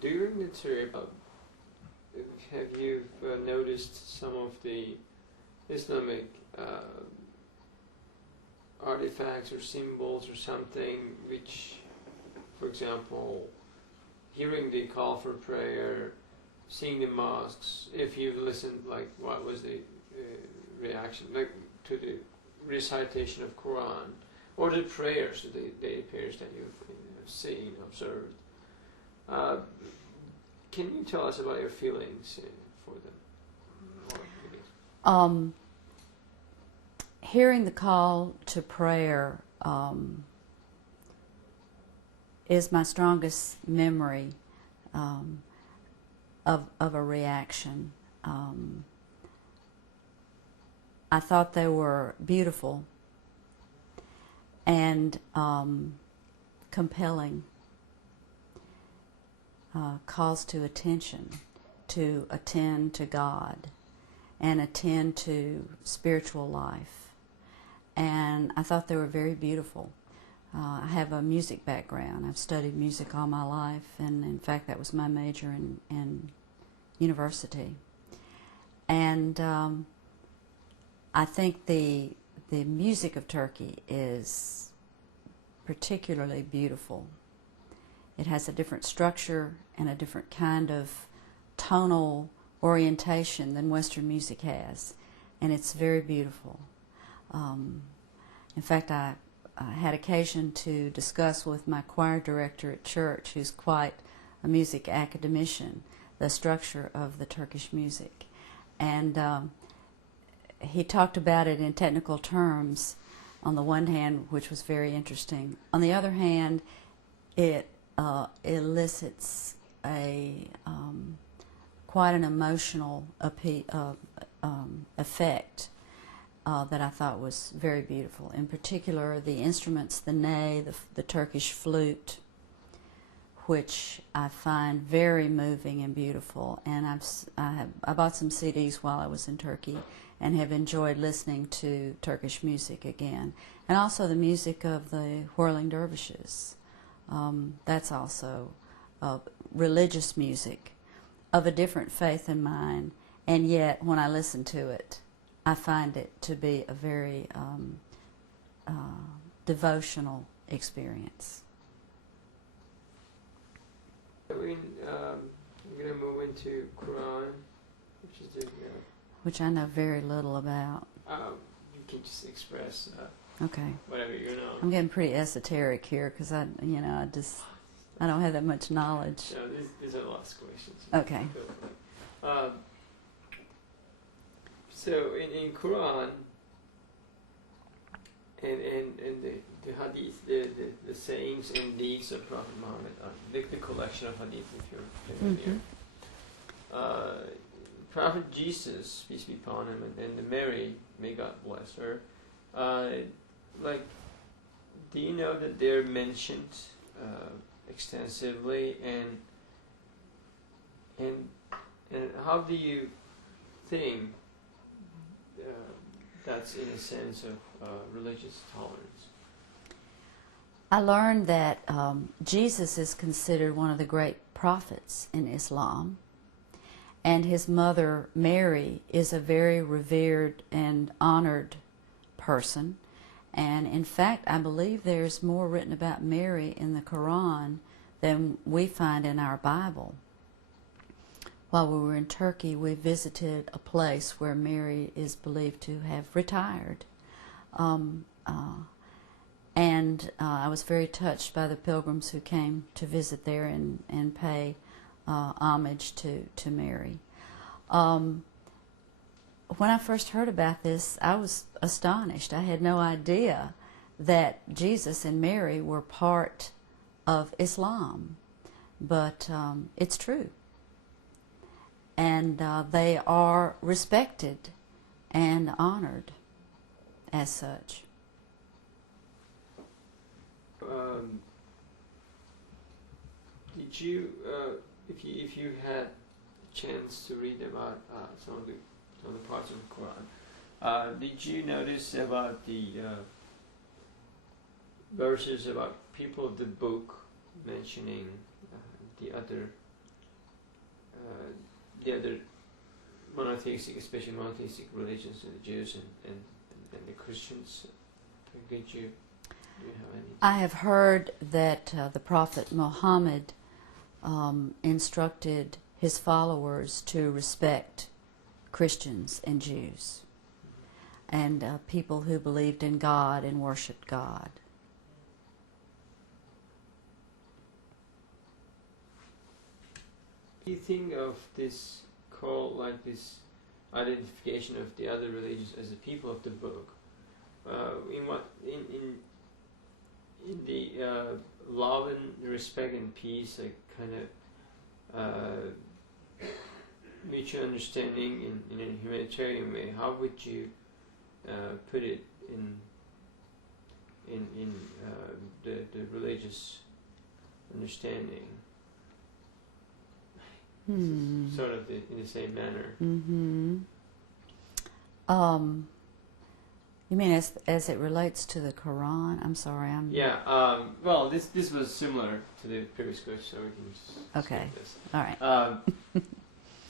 during the trip, have you noticed some of the Islamic artifacts or symbols or something which, for example, hearing the call for prayer, seeing the mosques, if you've listened, like what was the reaction, like to the recitation of Quran, or the prayers, the prayers that you've seen, observed. Can you tell us about your feelings for them? Hearing the call to prayer is my strongest memory of a reaction. I thought they were beautiful and compelling. Calls to attention, to attend to God and attend to spiritual life. And I thought they were very beautiful. I have a music background. I've studied music all my life, and in fact that was my major in university. And I think the music of Turkey is particularly beautiful. It has a different structure and a different kind of tonal orientation than Western music has, and it's very beautiful. In fact, I had occasion to discuss with my choir director at church, who's quite a music academician, the structure of the Turkish music. And he talked about it in technical terms, on the one hand, which was very interesting. On the other hand, it elicits quite an emotional effect that I thought was very beautiful. In particular, the instruments, the ney, the Turkish flute, which I find very moving and beautiful. And I bought some CDs while I was in Turkey and have enjoyed listening to Turkish music again. And also the music of the whirling dervishes. That's also religious music of a different faith than mine, and yet when I listen to it, I find it to be a very devotional experience. We're going to move into Quran, which is the... which I know very little about. You can just express okay. whatever you know. I'm getting pretty esoteric here because I don't have that much knowledge. No, these are the last questions. Okay. So in Quran and the hadith, the sayings and deeds of Prophet Muhammad, the collection of hadith, if you're familiar. Prophet Jesus, peace be upon him, and Mary, may God bless her, do you know that they're mentioned extensively, and how do you think that's in a sense of religious tolerance? I learned that Jesus is considered one of the great prophets in Islam, and his mother Mary is a very revered and honored person. And in fact, I believe there's more written about Mary in the Quran than we find in our Bible. While we were in Turkey, we visited a place where Mary is believed to have retired. And I was very touched by the pilgrims who came to visit there and pay homage to Mary. When I first heard about this, I was astonished. I had no idea that Jesus and Mary were part of Islam, but it's true. And they are respected and honored as such. Did you, if you had a chance to read about some of the parts of the Quran, did you notice about the verses about people of the book mentioning the other the other monotheistic, especially monotheistic religions, the Jews and the Christians? Do you have any? I have heard that the Prophet Muhammad instructed his followers to respect Christians and Jews and people who believed in God and worshipped God. Do you think of this call, like this identification of the other religions as the people of the book? In the love and respect and peace, like kind of mutual understanding in a humanitarian way, how would you put it in the religious understanding? Sort of in the same manner. You mean as it relates to the Quran? I'm sorry, I'm... Yeah, well, this was similar to the previous question, so we can just Okay, skip this. all right.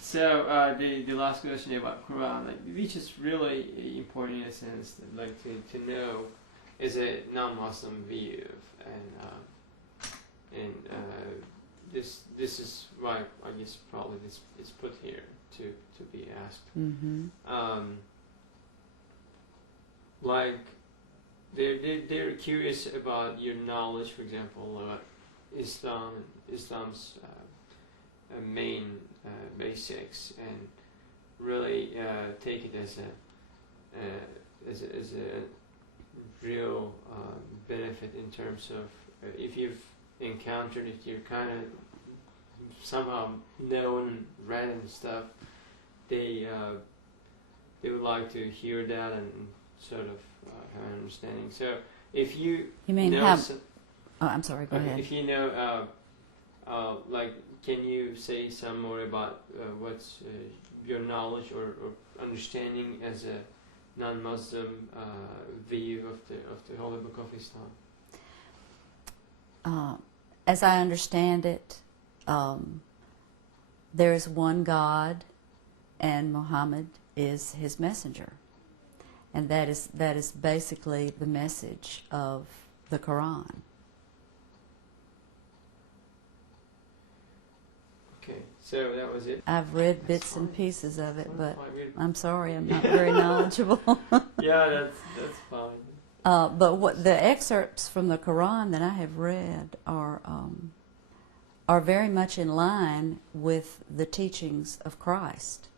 So the last question about Quran, like, which is really important in a sense, like to know is a non-Muslim view, and this is why I guess probably this is put here to be asked. Like they're curious about your knowledge, for example, about Islam's main basics, and really take it as a real benefit in terms of if you've encountered, if you're kind of somehow known, read and stuff, they would like to hear that and sort of have an understanding. So if you mean know have? Oh, I'm sorry. Go ahead. If you know, like, can you say some more about what's your knowledge or understanding as a non-Muslim view of the Holy Book of Islam? As I understand it, there is one God, and Muhammad is his messenger. And that is basically the message of the Quran. Okay, so that was it. I've read bits and pieces of it, but I'm sorry, I'm not very knowledgeable. Yeah, that's fine. But what the excerpts from the Quran that I have read are very much in line with the teachings of Christ.